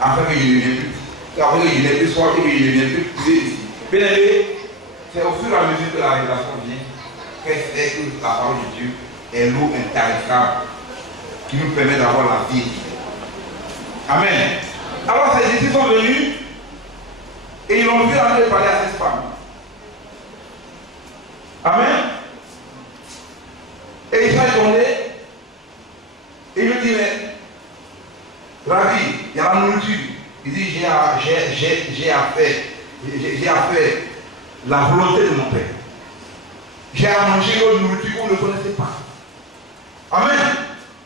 afin que je ne vienne plus, afin que je n'ai plus soif et que je ne vienne plus puiser ici. Bien aimé, c'est au fur et à mesure que la révélation vient, qu'est-ce que c'est que la parole de Dieu est l'eau intarissable qui nous permet d'avoir la vie. Amen. Alors ces disciples sont venus et ils l'ont vu en train de parler à cette femme. Amen. Et ils sont étonnés. Et il lui dit, mais Rabbi, il y a la nourriture. Il dit, j'ai à faire la volonté de mon Père. J'ai à manger une nourriture que vous ne connaissez pas. Amen.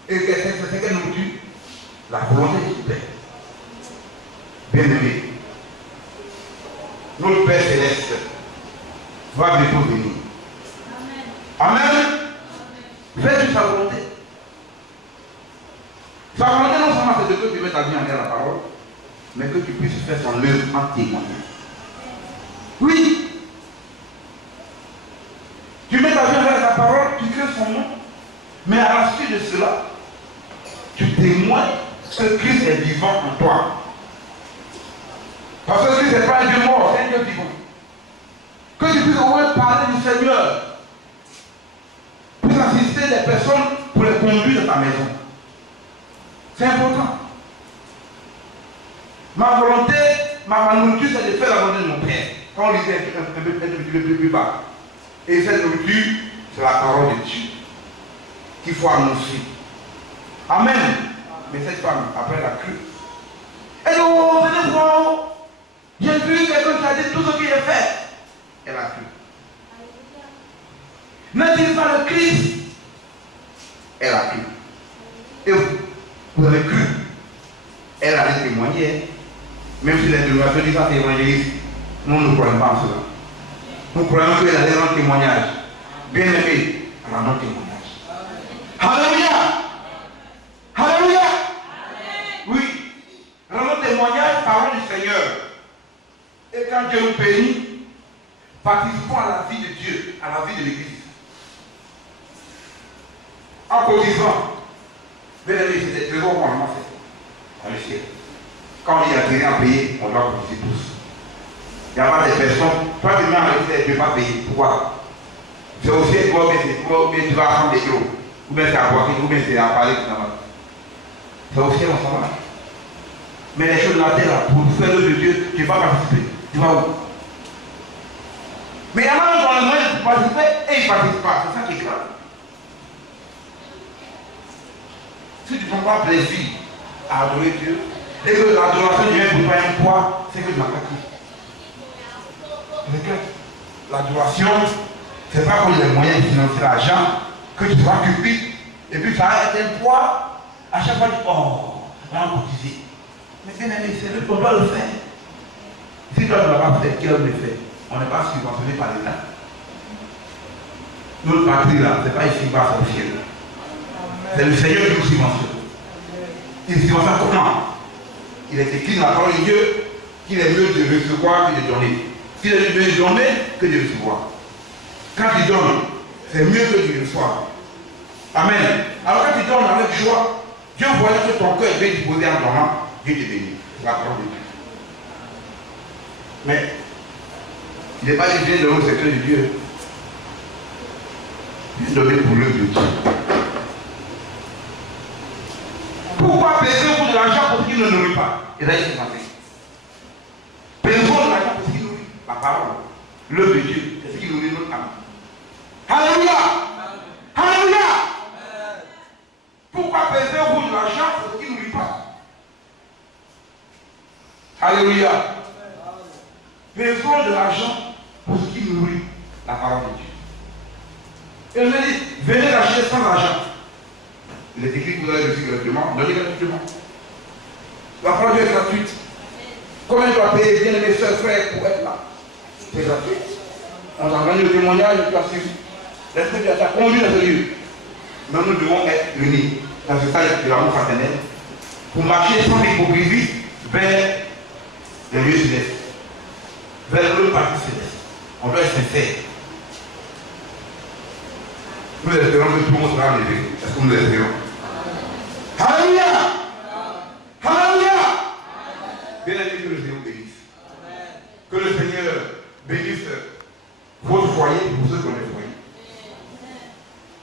Et c'est quelle nourriture? La volonté du Père. Bien aimé, notre Père céleste va bientôt venir. Amen. Amen. Fais-tu sa volonté? Sa volonté non seulement c'est de que tu mettes ta vie en la parole, mais que tu puisses faire son œuvre en témoignant. Oui. Tu mets ta vie en la Mais à la suite de cela, tu témoignes que Christ est vivant en toi. Parce que Christ n'est pas un Dieu mort, c'est un Dieu vivant. Que tu puisses au moins parler du Seigneur. Pour assister les personnes pour les conduire dans ta maison. C'est important. Ma volonté, ma nourriture, c'est de faire la volonté de mon Père. Quand on lisait un peu plus bas. Et cette nourriture, c'est la parole de Dieu qu'il faut annoncer. Amen. Mais cette femme, après, elle a cru. Elle dit, oh, venez voir. J'ai vu quelqu'un qui a dit tout ce qu'il a fait. Elle a cru. N'est-il pas le Christ? Elle a cru. Et vous avez cru. Elle a témoigné. Même si les dénominations disent que évangéliste, nous ne croyons pas en cela. Nous croyons qu'elle a un témoignage. Bien aimé, elle a un témoignage. Alléluia! Alléluia! Oui. Rendons témoignage, parlons du Seigneur. Et quand Dieu nous bénit, participons à la vie de Dieu, à la vie de l'Église. En cotisant. Bien aimé, c'est des trésors qu'on a fait. Dans le ciel. Quand il y a des rien à payer, on doit cotiser tous. Il n'y a pas des personnes, toi tu mets en réalité, tu ne peux pas payer. Pourquoi? C'est aussi, tu vas prendre des kilos. Ou bien c'est à boire, ou bien c'est à parler. C'est aussi on s'en va. Mais les choses de la terre, pour faire l'œuvre de Dieu, tu vas participer. Tu vas où? Mais il y en a un dans le moyen de participer et il ne participe pas. C'est ça qui est grave. Si tu ne prends pas plaisir à adorer Dieu, et que l'adoration devient pour toi un poids, c'est que tu n'as pas cru. L'adoration, c'est pas pour les moyens de financer l'argent que tu vas occuper et puis ça va être un poids. À chaque fois, tu dis, oh, on va cotiser. Mais bien aimé, c'est lui qu'on doit le faire. Si toi tu ne l'as pas fait, qui va le faire? On n'est pas subventionné par l'État. Notre patrie là, c'est pas ici bas, c'est au ciel. C'est le Seigneur qui nous subventionne. Il subventionne comment? Il est écrit dans la parole de Dieu qu'il est mieux de recevoir que de donner. Qu'il est mieux de donner que de recevoir. Quand tu donnes, c'est mieux que tu reçois. Amen. Alors quand tu donnes avec joie, Dieu voit que ton cœur est bien disposé en donnant, Dieu te bénit. C'est la parole de Dieu. Mais il n'est pas dit de donner au secret de Dieu. Il est donné pour l'œuvre de Dieu. Pourquoi payer pour de l'argent pour ce qui ne nourrit pas? Et là, il s'est passé. Payons de l'argent pour ce qui nourrit. La parole, l'œuvre de Dieu, c'est ce qui nourrit notre âme. Alléluia! Alléluia! Pourquoi payer de l'argent pour ce qui ne nourrit pas? Alléluia! Payons de l'argent pour ce qui nourrit la parole de Dieu. Et je dis, venez l'acheter sans argent. Il est écrit que vous avez reçu gratuitement, donnez gratuitement. La parole de Dieu est gratuite. Combien tu dois payer, bien aimé soeurs, frères, pour être là? C'est gratuit. On t'a gagné le témoignage et tu as suivi. L'Esprit de Dieu t'a conduit dans ce lieu. Mais nous devons être unis dans ce stade de l'amour fraternel pour marcher sans hypocrisie vers les lieux célestes, vers le parti céleste. On doit être sincère. Nous espérons que tout le monde sera levé. Est-ce que nous l'espérons? Alléluia! Alléluia! Bien aimé, que le Seigneur vous bénisse. Que le Seigneur bénisse votre foyer pour ceux qui ont les foyers.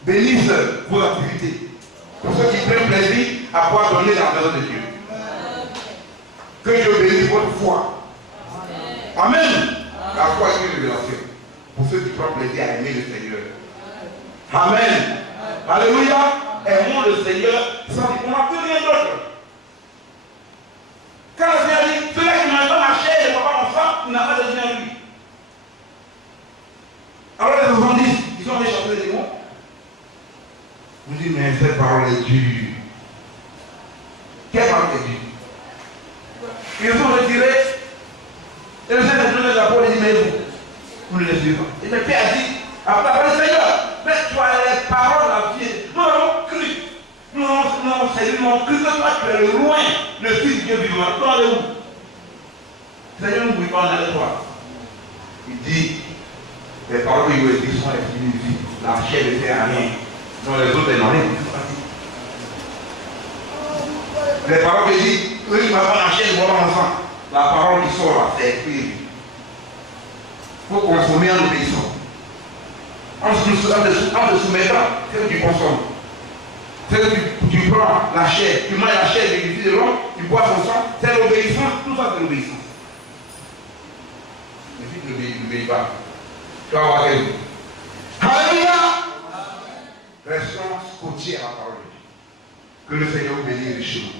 Bénisse vos activités. Pour ceux qui prennent plaisir à pouvoir donner dans la maison de Dieu. Que Dieu bénisse votre foi. Amen. La foi est une révélation. Pour ceux qui prennent plaisir à aimer le Seigneur. Amen. Alléluia. Aimons le Seigneur sans on n'a plus rien d'autre. Quand le Seigneur dit, celui qui n'a pas marché et ne voit pas mon sang, il n'a pas de Dieu en lui. Alors les 70, ils ont échappé les démons. Vous dites, mais cette parole est dure. Quelle parole est dure? Ils sont retirés. Et le Seigneur a donné la parole et dit, mais vous ne les suivez pas. Et le Père a dit, après la parole, Seigneur, mets-toi les paroles à pied. Nous avons cru. Non, Seigneur, nous avons cru que toi tu es loin, le Fils de Dieu vivant. Toi, allez où? Seigneur, nous ne pouvons pas en aller toi. Il dit, les paroles que vous avez dites sont les vie. La chair ne fait rien. Non, les autres, ils n'ont rien. Les paroles que disent, eux, ils ne vont pas la chaîne, voilà l'enfant. La parole qui sort là, c'est esprit. Il faut consommer en obéissant. En te soumettant, c'est que tu consommes. C'est que tu prends la chair, tu manges la chair du Fils de l'homme, tu bois son sang, c'est l'obéissance, tout ça c'est l'obéissance. Mais si tu n'obéis pas, tu vas avoir quelque chose. Alléluia! Restons scotchés à la parole de Dieu. Que le Seigneur vous bénisse richement.